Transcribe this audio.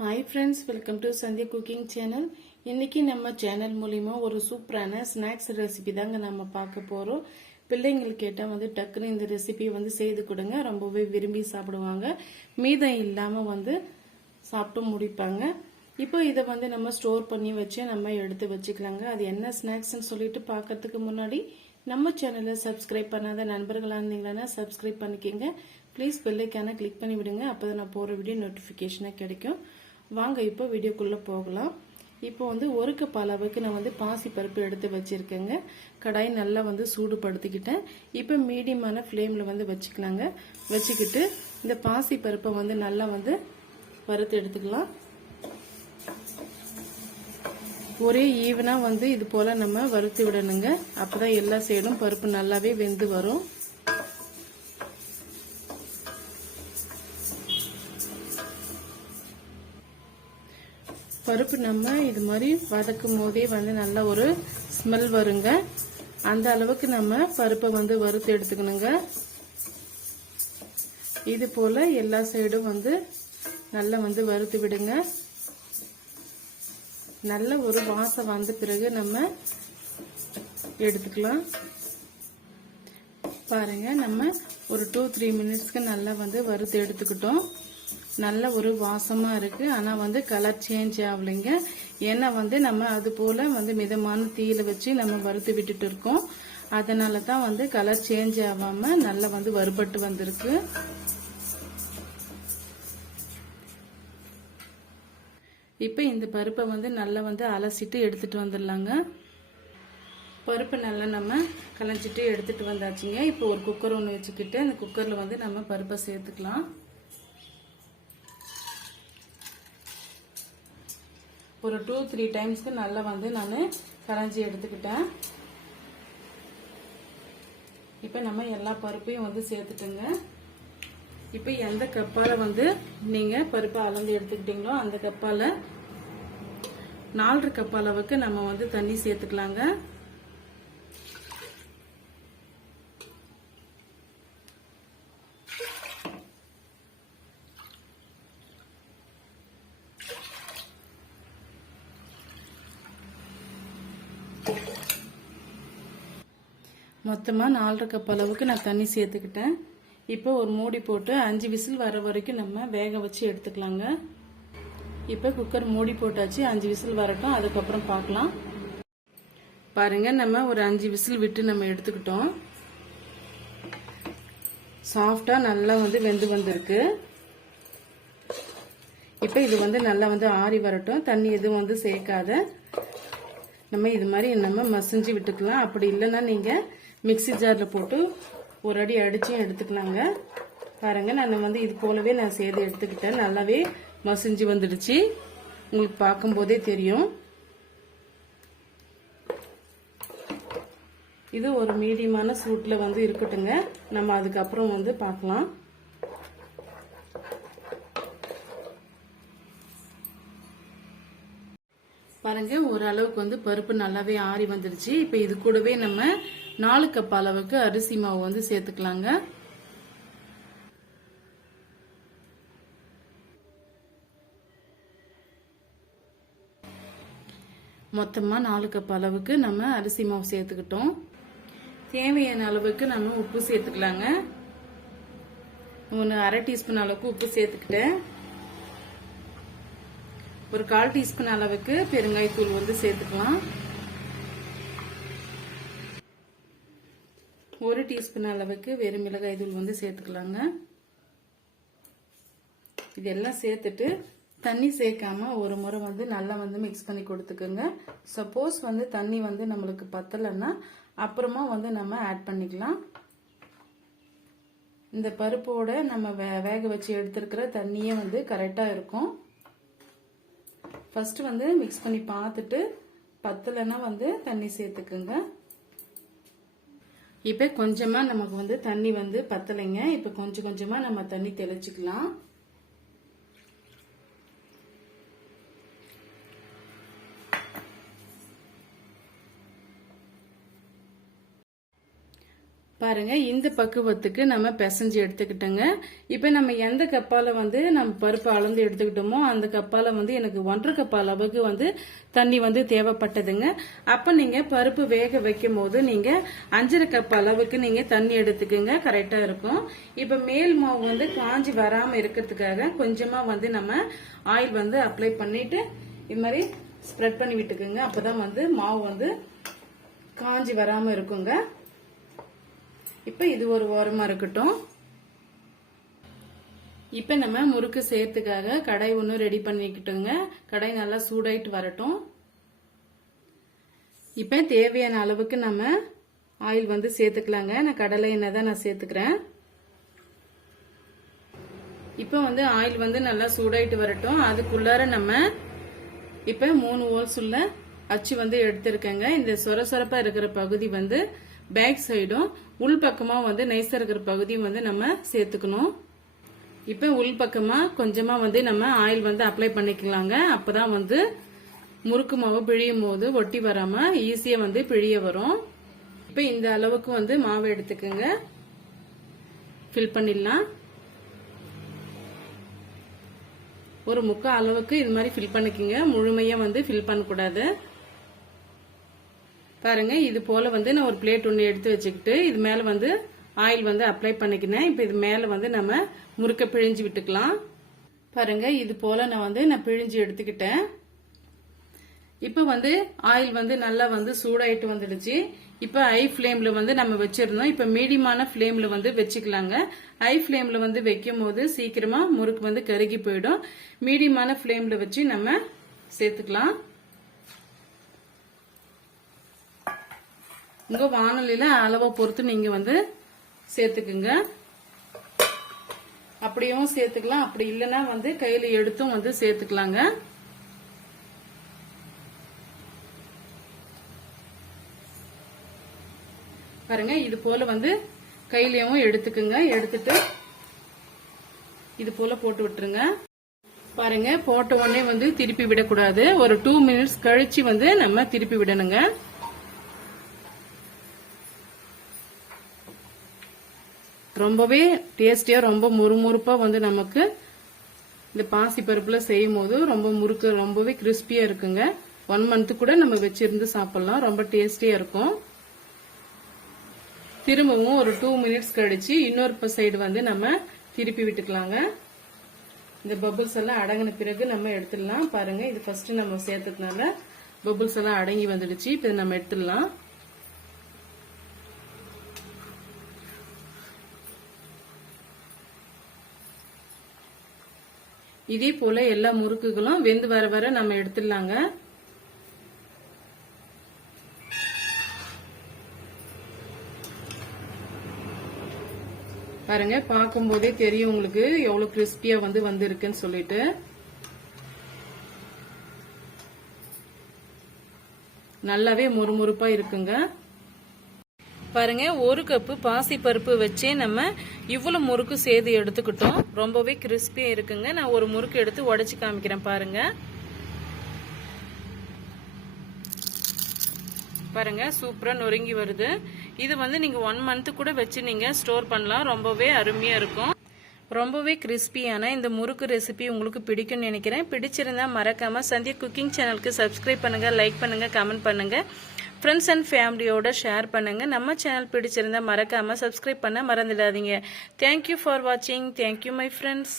Hi friends, welcome to Sandhya cooking channel. இன்னைக்கு நம்ம channel மூலிமா ஒரு சூப்பரான ஸ்நாக்ஸ் ரெசிபி தாங்க நம்ம பார்க்க போகிறோம். பிள்ளைங்களுக்கு கேட்டால் டக்குன்னு இந்த ரெசிபி செய்து கொடுங்க, ரொம்பவே விரும்பி சாப்பிடுவாங்க. மீதம் இல்லாமல் சாப்பிட்டு முடிப்பாங்க. இப்போ இதை நம்ம ஸ்டோர் பண்ணி வச்சு நம்ம எடுத்து வச்சுக்கலாங்க. அது என்ன ஸ்நாக்ஸ்ன்னு சொல்லிட்டு பார்க்கறதுக்கு முன்னாடி நம்ம சேனலை சப்ஸ்கிரைப் பண்ணாத நண்பர்களாக இருந்தீங்கன்னா சப்ஸ்கிரைப் பண்ணிக்கோங்க. ப்ளீஸ் பெல்லைக்கான கிளிக் பண்ணி விடுங்க, அப்போ தான் நான் போகிற வீடியோ நோட்டிஃபிகேஷனாக கிடைக்கும். வாங்க இப்போ வீடியோக்குள்ளே போகலாம். இப்போ ஒரு கப் அளவுக்கு நான் பாசி பருப்பு எடுத்து வச்சுருக்கேங்க. கடாய் நல்லா சூடுபடுத்திக்கிட்டேன். இப்போ மீடியமான ஃப்ளேமில் வச்சுக்கலாங்க. வச்சுக்கிட்டு இந்த பாசி பருப்பை நல்லா வறுத்து எடுத்துக்கலாம். ஒரே ஈவனாக இது போல் நம்ம வறுத்து விடணுங்க. அப்போ தான் எல்லா சைடும் பருப்பு நல்லாவே வெந்து வரும். பருப்பு நம்ம இது மாதிரி வதக்கும் போதே நல்ல ஒரு ஸ்மெல் வருங்க. அந்த அளவுக்கு நம்ம பருப்பை வறுத்து எடுத்துக்கணுங்க. இது போல எல்லா சைடும் நல்லா வறுத்து விடுங்க. நல்ல ஒரு வாசம் வந்த பிறகு நம்ம எடுத்துக்கலாம். பாருங்க, நம்ம ஒரு 2-3 மினிட்ஸ்க்கு நல்லா வறுத்து எடுத்துக்கிட்டோம். நல்ல ஒரு வாசமா இருக்கு. ஆனா கலர் சேஞ்ச் ஆகலைங்க. ஏன்னா நம்ம அது போல மிதமான தீயில வச்சு நம்ம வறுத்து விட்டுட்டு இருக்கோம். அதனால தான் கலர் சேஞ்ச் ஆகாம நல்லா வறுபட்டு வந்திருக்கு. இப்ப இந்த பருப்பை நல்லா அலசிட்டு எடுத்துட்டு வந்துடலாங்க. பருப்பு நல்லா நம்ம கலைஞ்சிட்டு எடுத்துட்டு வந்தாச்சுங்க. இப்போ ஒரு குக்கர் ஒன்று வச்சுக்கிட்டு அந்த குக்கர்ல நம்ம பருப்பை சேர்த்துக்கலாம். ஒரு 2-3 டைம்ஸ்க்கு நல்லா நான் கரைஞ்சி எடுத்துக்கிட்டேன். இப்போ நம்ம எல்லா பருப்பையும் சேர்த்துட்டுங்க. இப்போ எந்த கப்பால நீங்க பருப்பை அளந்து எடுத்துக்கிட்டீங்களோ அந்த கப்பால 4 கப் அளவுக்கு நம்ம தண்ணி சேர்த்துக்கலாங்க. மொத்தமாக 4 கப் அளவுக்கு நான் தண்ணி சேர்த்துக்கிட்டேன். இப்போ ஒரு மூடி போட்டு 5 விசில் வர வரைக்கும் நம்ம வேக வச்சு எடுத்துக்கலாங்க. இப்போ குக்கர் மூடி போட்டாச்சு. 5 விசில் வரட்டும், அதுக்கப்புறம் பார்க்கலாம். பாருங்க, நம்ம ஒரு 5 விசில் விட்டு நம்ம எடுத்துக்கிட்டோம். சாஃப்டா நல்லா வெந்து வந்திருக்கு. இப்போ இது நல்லா ஆறி வரட்டும். தண்ணி எதுவும் சேர்க்காத நம்ம இது மாதிரி நம்ம மசிஞ்சு விட்டுக்கலாம். அப்படி இல்லைன்னா நீங்க மிக்சி ஜார்ல போட்டு ஒரு அடி அடிச்சும் எடுத்துக்கலாங்க. பாருங்க, நான் இது போலவே நான் சேர்த்து எடுத்துக்கிட்டேன். நல்லாவே மசிஞ்சு வந்துடுச்சு. உங்களுக்கு பார்க்கும் போதே தெரியும். இது ஒரு மீடியமான சூட்ல இருக்கட்டுங்க. நம்ம அதுக்கப்புறம் பார்க்கலாம். பாருங்க, ஓரளவுக்கு பருப்பு நல்லாவே ஆறி வந்துடுச்சு. இப்ப இது கூடவே நம்ம 4 கப் அளவுக்கு அரிசி மாவு சேர்த்துக்கலாங்க. மொத்தமா 4 கப் அளவுக்கு நம்ம அரிசி மாவு சேர்த்துக்கிட்டோம். தேவையான அளவுக்கு நம்ம உப்பு சேர்த்துக்கலாங்க. ஒரு 1/2 டீஸ்பூன் அளவுக்கு உப்பு சேர்த்துக்கிட்டேன். ஒரு 1/4 டீஸ்பூன் அளவுக்கு பெருங்காயத்தூள் சேர்த்துக்கலாம். 1 டீஸ்பூன் அளவுக்கு வெறும் மிளகாய் தூள் சேர்த்துக்கலாங்க. இதெல்லாம் சேர்த்துட்டு தண்ணி சேர்க்காம ஒரு முறை நல்லா மிக்ஸ் பண்ணி கொடுத்துக்கோங்க. சப்போஸ் தண்ணி நம்மளுக்கு பத்தலைன்னா அப்புறமா நம்ம ஆட் பண்ணிக்கலாம். இந்த பருப்போட நம்ம வேக வச்சு எடுத்துருக்கிற தண்ணியே கரெக்டா இருக்கும். ஃபர்ஸ்ட் மிக்ஸ் பண்ணி பார்த்துட்டு பத்தலைன்னா தண்ணி சேர்த்துக்குங்க. இப்ப கொஞ்சமா நமக்கு தண்ணி பத்தலைங்க. இப்ப கொஞ்சம் கொஞ்சமா நம்ம தண்ணி தெளிச்சுக்கலாம். பாருங்க இந்த பக்குவத்துக்கு நம்ம பிசைஞ்சு எடுத்துக்கிட்டோங்க. இப்போ நம்ம எந்த கப்பால வந்து நம்ம பருப்பு அளந்து எடுத்துக்கிட்டோமோ அந்த கப்பால வந்து எனக்கு 1.5 கப் அளவுக்கு வந்து தண்ணி வந்து தேவைப்பட்டதுங்க. அப்ப நீங்க பருப்பு வேக வைக்கும் போது நீங்க 5.5 கப் அளவுக்கு நீங்க தண்ணி எடுத்துக்குங்க, கரெக்டா இருக்கும். இப்ப மேல் மாவு வந்து காஞ்சி வராம இருக்கிறதுக்காக கொஞ்சமா வந்து நம்ம ஆயில் வந்து அப்ளை பண்ணிட்டு இது மாதிரி ஸ்ப்ரெட் பண்ணி விட்டுக்குங்க. அப்பதான் வந்து மாவு வந்து காஞ்சி வராம இருக்குங்க. இப்ப இது ஒரு ஓரமா இருக்கட்டும். இப்ப நம்ம முறுக்கு செய்யறதுக்காக கடாய் ஒன்று ரெடி பண்ணிக்கிட்டோங்க. கடாய் நல்லா சூடாயிட்டு வரட்டும். இப்ப தேவையான அளவுக்கு நம்ம ஆயில் வந்து சேர்த்துக்கலாங்க. நான் கடலை எண்ணெய் தான் நான் சேர்த்துக்கிறேன். இப்ப வந்து ஆயில் வந்து நல்லா சூடாயிட்டு வரட்டும். அதுக்குள்ளார நம்ம இப்ப 3 ஹோல்ஸ் உள்ள அச்சு வந்து எடுத்திருக்கேங்க. இந்த சொரசொரப்பா இருக்கிற பகுதி வந்து பேக் சைடும், உள் பக்கமா வந்து நைஸா இருக்கிற பகுதியும் வந்து நம்ம சேர்த்துக்கணும். இப்ப உள் பக்கமா கொஞ்சமா வந்து நம்ம ஆயில் வந்து அப்ளை பண்ணிக்கலாங்க. அப்பதான் வந்து முறுக்கு மாவு பிழியும் போது ஒட்டி வராம ஈஸியா வந்து பிழிய வரும். இப்ப இந்த அளவுக்கு வந்து மாவு எடுத்துக்கோங்க, ஃபில் பண்ணிடலாம். ஒரு 3/4 அளவுக்கு இது மாதிரி ஃபில் பண்ணிக்கோங்க, முழுமையா வந்து ஃபில் பண்ணக்கூடாது. பாருங்க இது போல வந்து நான் ஒரு பிளேட் ஒன்று எடுத்து வச்சுக்கிட்டு இது மேல வந்து ஆயில் வந்து அப்ளை பண்ணிக்கினேன். இப்ப இது மேல வந்து நம்ம முறுக்க பிழிஞ்சு விட்டுக்கலாம். பாருங்க இது போல நான் பிழிஞ்சு எடுத்துக்கிட்டேன். இப்ப வந்து ஆயில் வந்து நல்லா வந்து சூடாயிட்டு வந்துடுச்சு. இப்ப ஹை ஃபிளேம்ல வந்து நம்ம வச்சிருந்தோம். இப்ப மீடியமான ஃபிளேம்ல வந்து வச்சுக்கலாங்க. ஹை ஃபிளேம்ல வந்து வைக்கும் போது சீக்கிரமா முறுக்கு வந்து கருகி போயிடும். மீடியமான ஃபிளேம்ல வச்சு நம்ம சேர்த்துக்கலாம். உங்க வானலில அளவை பொறுத்து நீங்க வந்து சேர்த்துக்குங்க. அப்படியும் சேர்த்துக்கலாம், அப்படி இல்லைன்னா வந்து கையில எடுத்தும் வந்து சேர்த்துக்கலாங்க. பாருங்க இது போல வந்து கையிலயும் எடுத்துக்குங்க. எடுத்துட்டு இது போல போட்டு விட்டுருங்க. பாருங்க போட்ட உடனே வந்து திருப்பி விடக்கூடாது. ஒரு 2 மினிட்ஸ் கழிச்சு வந்து நம்ம திருப்பி விடணுங்க. ரொம்பவே டேஸ்டியா ரொம்ப முறுமுறுப்பா வந்து நமக்கு இந்த பாசி பருப்புல செய்யும் போது ரொம்ப முறுக்கு ரொம்பவே கிறிஸ்பியா இருக்குங்க. 1 மந்த் கூட நம்ம வச்சிருந்து சாப்பிடலாம், ரொம்ப டேஸ்டியா இருக்கும். திரும்பவும் ஒரு 2 மினிட்ஸ் கழிச்சு இன்னொரு சைடு வந்து நம்ம திருப்பி விட்டுக்கலாங்க. இந்த பபிள்ஸ் எல்லாம் அடங்கின பிறகு நம்ம எடுத்துடலாம். பாருங்க இது ஃபர்ஸ்ட் நம்ம சேர்த்ததுனால பபிள்ஸ் எல்லாம் அடங்கி வந்துடுச்சு. இப்ப நம்ம எடுத்துடலாம். இதே போல எல்லா முறுக்குகளும் வெந்து வர வர நம்ம எடுத்துடலாங்க. பாருங்க பார்க்கும் போதே தெரியும் உங்களுக்கு எவ்வளவு கிறிஸ்பியா வந்து வந்திருக்குன்னு சொல்லிட்டு. நல்லாவே முறுமுறுப்பா இருக்குங்க. பாருங்க 1 கப்பு பாசி பருப்பு வச்சே நம்ம இவ்வளவு முறுக்கு செய்து எடுத்துக்கிட்டோம். ரொம்பவே கிறிஸ்பியா இருக்குங்க. நான் ஒரு முறுக்கு எடுத்து உடைச்சு காமிக்கிறேன் பாருங்க. பாருங்க சூப்பரா நொறுங்கி வருது. இது வந்து நீங்க 1 மந்த் கூட வச்சு நீங்க ஸ்டோர் பண்ணலாம். ரொம்பவே அருமையா இருக்கும். ரொம்பவே கிறிஸ்பியான இந்த முறுக்கு ரெசிபி உங்களுக்கு பிடிக்கும்னு நினைக்கிறேன். பிடிச்சிருந்தா மறக்காம சந்தியா குக்கிங் சேனலுக்கு சப்ஸ்கிரைப் பண்ணுங்க, லைக் பண்ணுங்க, கமெண்ட் பண்ணுங்க, ஃப்ரெண்ட்ஸ் அண்ட் ஃபேமிலியோட ஷேர் பண்ணுங்க. நம்ம சேனல் பிடிச்சிருந்தா மறக்காம சப்ஸ்கிரைப் பண்ண மறந்துடாதீங்க. தேங்க்யூ ஃபார் வாட்சிங். Thank you my friends.